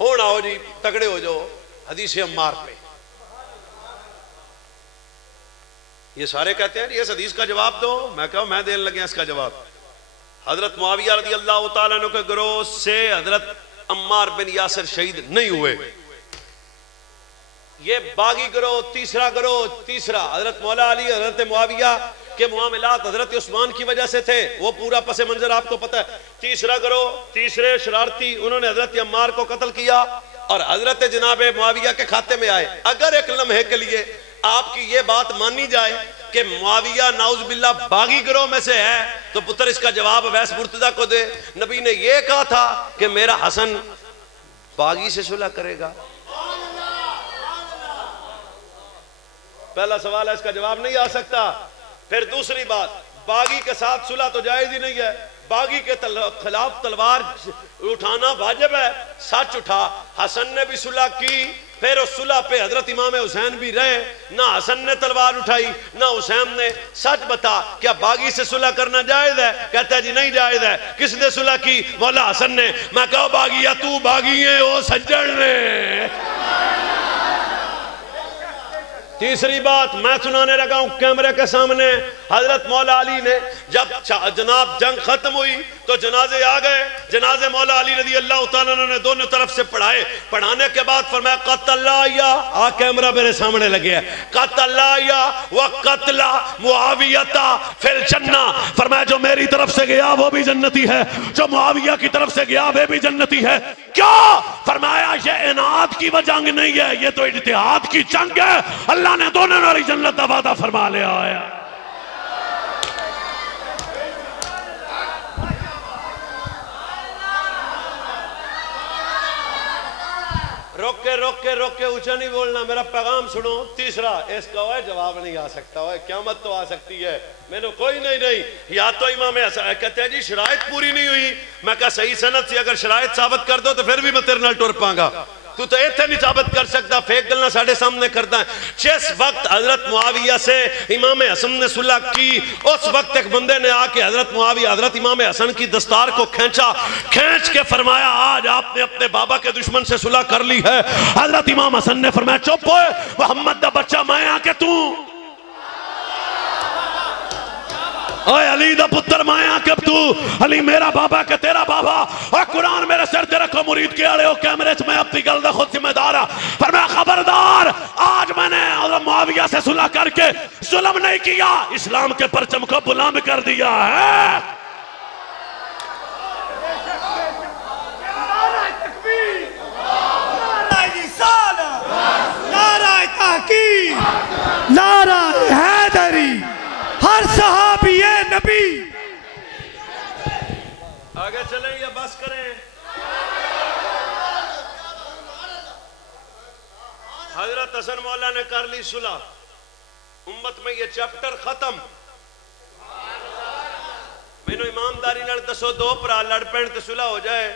ہونا ہو جی تگڑے ہو جاؤ حدیث عمار پہ. یہ سارے کہتے ہیں جی اس حدیث کا جواب دو. میں کہوں میں دینے لگے اس کا جواب. حضرت معاویہ رضی اللہ تعالیٰ عنہ کے گروہ سے حضرت عمار بن یاسر شہید نہیں ہوئے. یہ باغی گروہ تیسرا حضرت مولا علی حضرت معاویہ کے معاملات حضرت عثمان کی وجہ سے تھے. وہ پورا پس منظر آپ کو پتہ ہے. تیسرا گروہ تیسرے شرارتی انہوں نے حضرت عمار کو قتل کیا اور حضرت جناب معاویہ کے کھاتے میں آئے. اگر ایک لمحے کے لیے آپ کی یہ بات مانی جائے کہ معاویہ نعوذ باللہ باغی گروہ میں سے ہے تو پتر اس کا جواب ویس مرتضیٰ کو دے. نبی نے یہ کہا تھا کہ میرا حسن باغی سے صلح کرے گا. پہلا سوال ہے اس کا جواب نہیں آ سکتا. پھر دوسری بات باغی کے ساتھ صلح تو جائز ہی نہیں ہے. باغی کے خلاف تلوار اٹھانا واجب ہے. سچ اٹھا. حسن نے بھی صلح کی پھر اس صلح پہ حضرت امام حسین بھی رہے. نہ حسن نے تلوار اٹھائی نہ حسین نے. سچ بتا کیا باغی سے صلح کرنا جائز ہے؟ کہتا ہے جی نہیں جائز ہے. کس نے صلح کی؟ مولا حسن نے. میں کہو باغی یا تو باغی ہے او سجن نے. تیسری بات میں سنانے لگا ہوں کیمرے کے سامنے. حضرت مولا علی نے جب جناب جنگ ختم ہوئی تو جنازے آ گئے. جنازے مولا علی رضی اللہ تعالیٰ نے دونوں طرف سے پڑھائے. پڑھانے کے بعد فرمایا قتل یا کیمرہ میرے سامنے لگے ہے. قتل یا وقتل معاویہ فی الجنہ. فرمایا جو میری طرف سے گیا وہ بھی جنتی ہے, جو معاویہ کی طرف سے گیا وہ بھی جنتی ہے. کیا؟ فرمایا یہ انعاد کی وہ جنگ نہیں ہے, یہ تو اجتہاد کی جنگ ہے. اللہ نے دونوں ناری جنت کا وعدہ فرما لیا ہے. روک کے اونچا نہیں بولنا, میرا پیغام سنو. تیسرا اس کا ہوئے جواب نہیں آ سکتا ہوئے, قیامت تو آ سکتی ہے. میں نے کوئی نہیں یا تو امام حسن کہتے ہیں جی شرائط پوری نہیں ہوئی. میں کہا صحیح سند سے اگر شرائط ثابت کر دو تو پھر بھی میں تیرے نال ٹر پاں گا. تو ایتھے نہیں ثابت کر سکتا, فیک گلنا ساڑھے سامنے کرتا ہے. جس وقت حضرت معاویہ سے امام حسن نے صلح کی اس وقت ایک بندے نے آ کے حضرت معاویہ حضرت امام حسن کی دستار کو کھینچ کے فرمایا آج آپ نے اپنے بابا کے دشمن سے صلح کر لی ہے. حضرت امام حسن نے فرمایا چپ ہوئے, محمد دا بچہ میں آ کے تو اے علی دا پتر مایا کب تو علی میرا بابا کہ تیرا بابا اور قرآن میرے سر تے رکھو مرید کے آڑے ہو کیمرے چ میں اپنی گل دا خود ذمہ دار. فرمایا خبردار آج میں نے معاویہ سے صلح کر کے ظلم نہیں کیا, اسلام کے پرچم کو بلند کر دیا ہے. نعرہ تحقیق, نعرہ حیدری, ہر صحابی نبی. آگے چلیں یا بس کریں؟ حضرت حسن مولا نے کر لی صلح, امت میں یہ چیپٹر ختم. میں نے امامداری نال دسو دو پرا لڑ پین تے صلح ہو جائے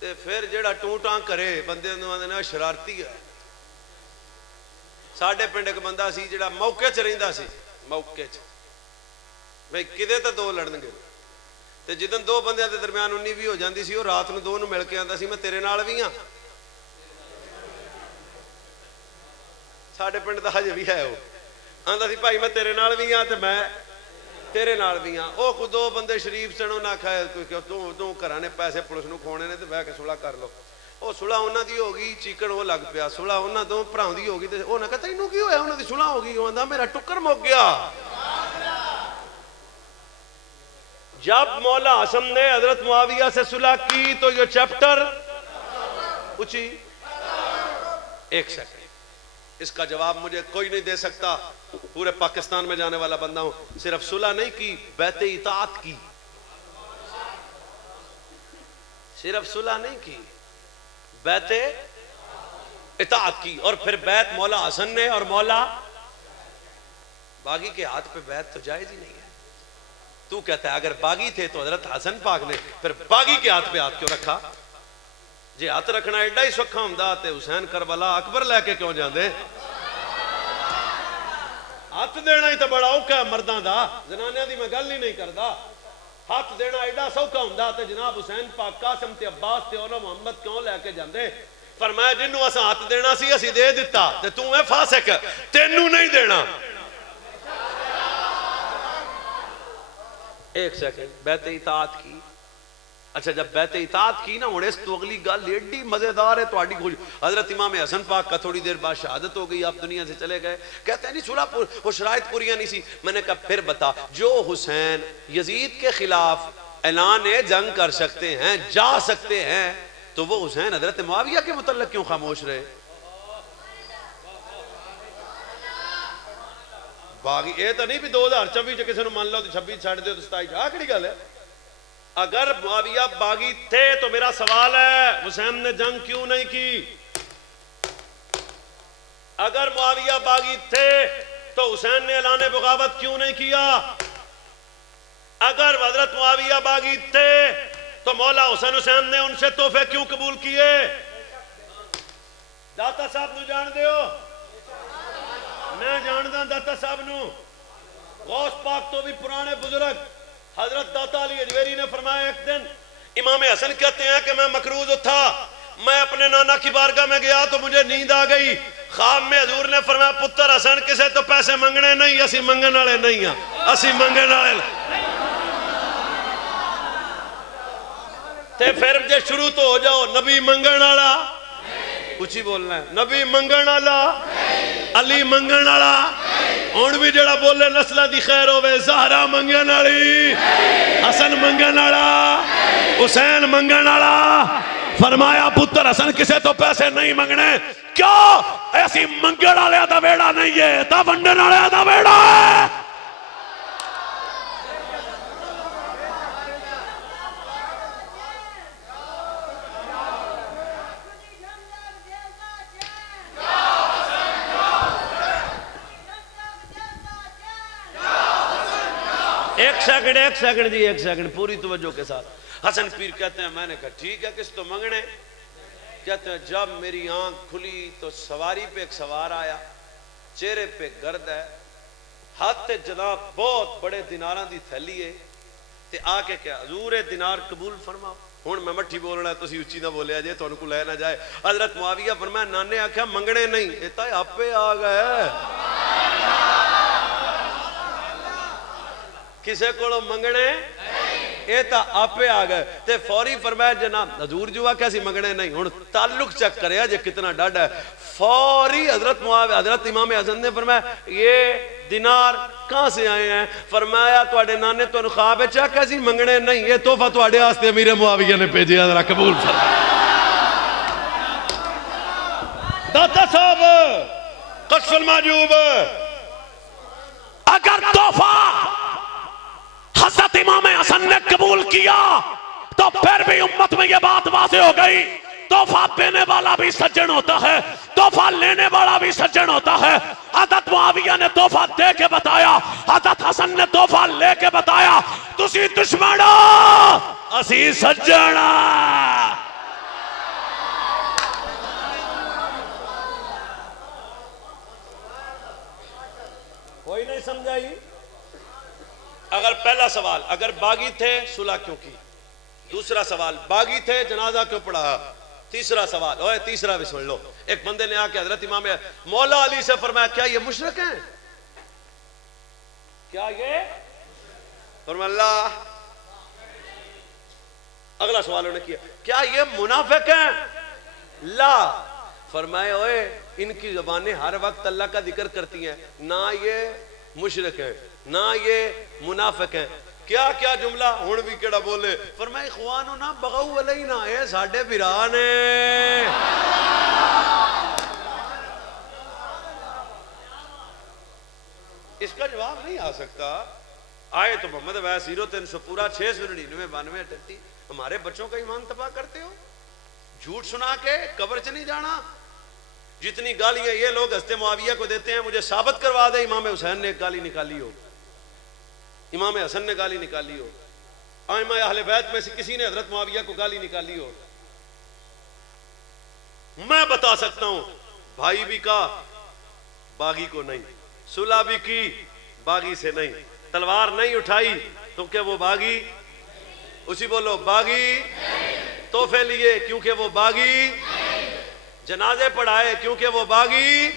تے پھر جیڑا ٹوٹاں کرے بندے نے شرارتی ہے. ساڑھے پنڈ ایک بندہ سی جڑا موقع چ رہندا سی, موقع چ بھئی کدے تا دو لڑن گے تے جدن دو بندیاں دے درمیان 19 ہو جاندی سی, وہ رات نو دو نو مل کے آندا سی میں تیرے نال بھی ہاں. ساڑھے پنڈ دا حج بھی ہے, وہ آندا سی بھائی میں تیرے نال بھی ہاں تے میں تیرے نال بھی ہاں. او کو دو بندے شریف سنو نہ کھائے تو گھرانے پیسے پولیس نو کھونے نے تے بہ کے صلح کر لو. او صلح انہاں دی ہو گئی, چیکن وہ لگ پیا. صلح انہاں دو بھراواں دی ہو گئی تے او نہ کہتا اینوں کی ہویا, انہاں دی صلح ہو گئی. او آندا میرا ٹکر مک گیا. جب مولا حسن نے حضرت معاویہ سے صلح کی تو یہ چیپٹر اچھی. ایک سیکنڈ, اس کا جواب مجھے کوئی نہیں دے سکتا. پورے پاکستان میں جانے والا بندہ ہوں. صرف صلح نہیں کی, بیعت اطاعت کی. صرف صلح نہیں کی, بیعت اطاعت کی. اور پھر بیعت مولا حسن نے اور مولا باغی کے ہاتھ پہ بیعت تو جائز ہی نہیں ہے. تو کہتا ہے اگر باغی تھے تو حضرت حسن پاک نے پھر باغی کے ہاتھ پہ ہاتھ کیوں رکھا؟ جی ہاتھ رکھنا ایڈا ہی سکھا ہوندا تے حسین کربلا اکبر لے کے کیوں جاندے؟ ہاتھ دینا ہی تو بڑا اوکھا ہے مرداں دا, زنانیاں دی میں گل ہی نہیں کردا. ہاتھ دینا ایڈا سوکھا ہوندا تے جناب حسین پاک قاسم تے عباس تے اور محمد کیوں لے کے جاندے؟ فرمایا جنوں اساں ہاتھ دینا سی اسی دے دیتا تے تو اے فاسق تینوں نہیں دینا. ایک سیکنڈ بیعت اطاعت کی. اچھا جب بیعت اطاعت کی نا ہن اس تو اگلی گل ایڈی مزیدار ہے تہاڈی خوش. حضرت امام حسن پاک کا تھوڑی دیر بعد شہادت ہو گئی, آپ دنیا سے چلے گئے. کہتے ہیں نہیں صلح وہ شرائط پوریاں نہیں سی. میں نے کہا پھر بتا, جو حسین یزید کے خلاف اعلان جنگ کر سکتے ہیں, جا سکتے ہیں, تو وہ حسین حضرت معاویہ کے متعلق کیوں خاموش رہے؟ باغی اے تو نہیں بھی 2024 جو کسی نے مان لو تو 26 چھاڑ دے تو 27 آکڑی گل ہے. اگر معاویہ باغی تھے تو میرا سوال ہے حسین نے جنگ کیوں نہیں کی؟ اگر معاویہ باغی تھے تو حسین نے اعلان بغاوت کیوں نہیں کیا؟ اگر حضرت معاویہ باغی تھے تو مولا حسین نے ان سے تحفے کیوں قبول کیے؟ داتا صاحب نو جان دیو, میں جاندہ داتا صاحب نو. غوث پاک تو بھی پرانے بزرگ حضرت داتا علی اجویری نے فرمایا ایک دن امام حسن کہتے ہیں کہ میں مقروض تھا, میں اپنے نانا کی بارگاہ میں گیا تو مجھے نیند آ گئی. خواب میں حضور نے فرمایا پتر حسن کسے تو پیسے منگنے نہیں, اسی منگن والے نہیں ہیں, اسی منگن والے. تے پھر جے شروع تو ہو جاؤ نبی منگن والا, کچھ ہی بولنا ہے, نبی منگن والا, علی منگن والا, ہن بھی جڑا بولے نسلہ دی خیر ہوئے, زہرا منگن والی, حسن منگن والا, حسین منگن والا. فرمایا پتر حسن کسے تو پیسے نہیں منگنے, کیوں؟ ایسی منگن والے دا ویڑا نہیں ہے, تا ونڈن والے دا ویڑا ہے. ایک سیکنڈ جی, ایک سیکنڈ پوری توجہ کے ساتھ. حسن پیر کہتے ہیں میں نے کہا ٹھیک ہے کس تو منگنے؟ کہتے ہیں جب میری آنکھ کھلی تو سواری پہ ایک سوار آیا, چہرے پہ گرد ہے, ہاتھ جناب بہت بڑے دیناراں دی تھیلی ہے, تے آ کے کیا حضور دینار قبول فرماؤ. ہن میں مٹھی بولنا ہے تسی اچھی نہ بولیا جے تانوں کو لے نہ جائے. حضرت معاویہ فرمایا نانے آکھیا منگنے نہیں, اے تا آپے آ گئے, کسے کو منگنے اے تا آپے آ گئے. تے فوری فرمایا جناب حضور جو کیسی منگنے نہیں. ہن تعلق چیک کریا جے کتنا ڈاڈا ہے. فوری حضرت معاویہ حضرت امام حسن نے فرمایا یہ دینار کہاں سے آئے ہیں؟ فرمایا تواڈے نانے تو خواب ہے چا کیسی منگنے نہیں, یہ تحفہ تواڈے واسطے امیر معاویہ نے بھیجیا, ذرا قبول فرمایا. داتا صاحب کشف المحجوب, اگر تحفہ حضرت امام حسن نے قبول کیا تو پھر بھی امت میں یہ بات واضح ہو گئی, تحفہ دینے والا بھی سجن ہوتا ہے, تحفہ لینے والا بھی سجن ہوتا ہے. حضرت معاویہ نے تحفہ دے کے بتایا, حضرت حسن نے تحفہ لے کے بتایا, تسی دشمنو اسی سجن. کوئی نہیں سمجھائی؟ اگر پہلا سوال اگر باغی تھے صلح کیوں کی؟ دوسرا سوال باغی تھے جنازہ کیوں پڑھا؟ تیسرا سوال اوے تیسرا بھی سن لو. ایک بندے نے آ کے حضرت امام مولا علی سے فرمایا کیا یہ مشرک ہیں؟ کیا یہ؟ فرمایا اللہ. اگلا سوال انہوں نے کیا کیا یہ منافق ہیں؟ لا. فرمایا اوے ان کی زبانیں ہر وقت اللہ کا ذکر کرتی ہیں, نہ یہ مشرک ہیں نہ یہ منافق ہیں. کیا کیا جملہ ہن بھی کیڑا بولے؟ فرمایا اخواننا بغوا علینا, اے ساڈے بھرا نے. اس کا جواب نہیں آ سکتا. آئے تو محمد ویس 0300 پورا 699 92 38. ہمارے بچوں کا ایمان تباہ کرتے ہو, جھوٹ سنا کے قبر سے نہیں جانا. جتنی گالیاں یہ لوگ حضرت معاویہ کو دیتے ہیں مجھے ثابت کروا دے امام حسین نے ایک گالی نکالی ہو, امام حسن نے گالی نکالی ہو, ائمہ اہل بیت میں سے کسی نے حضرت معاویہ کو گالی نکالی ہو. میں بتا سکتا ہوں بھائی بھی کہا باغی کو نہیں, صلح بھی کی باغی سے نہیں, تلوار نہیں اٹھائی کیونکہ وہ باغی اسی بولو باغی، تحفے لیے کیونکہ وہ باغی، جنازے پڑھائے کیونکہ وہ باغی،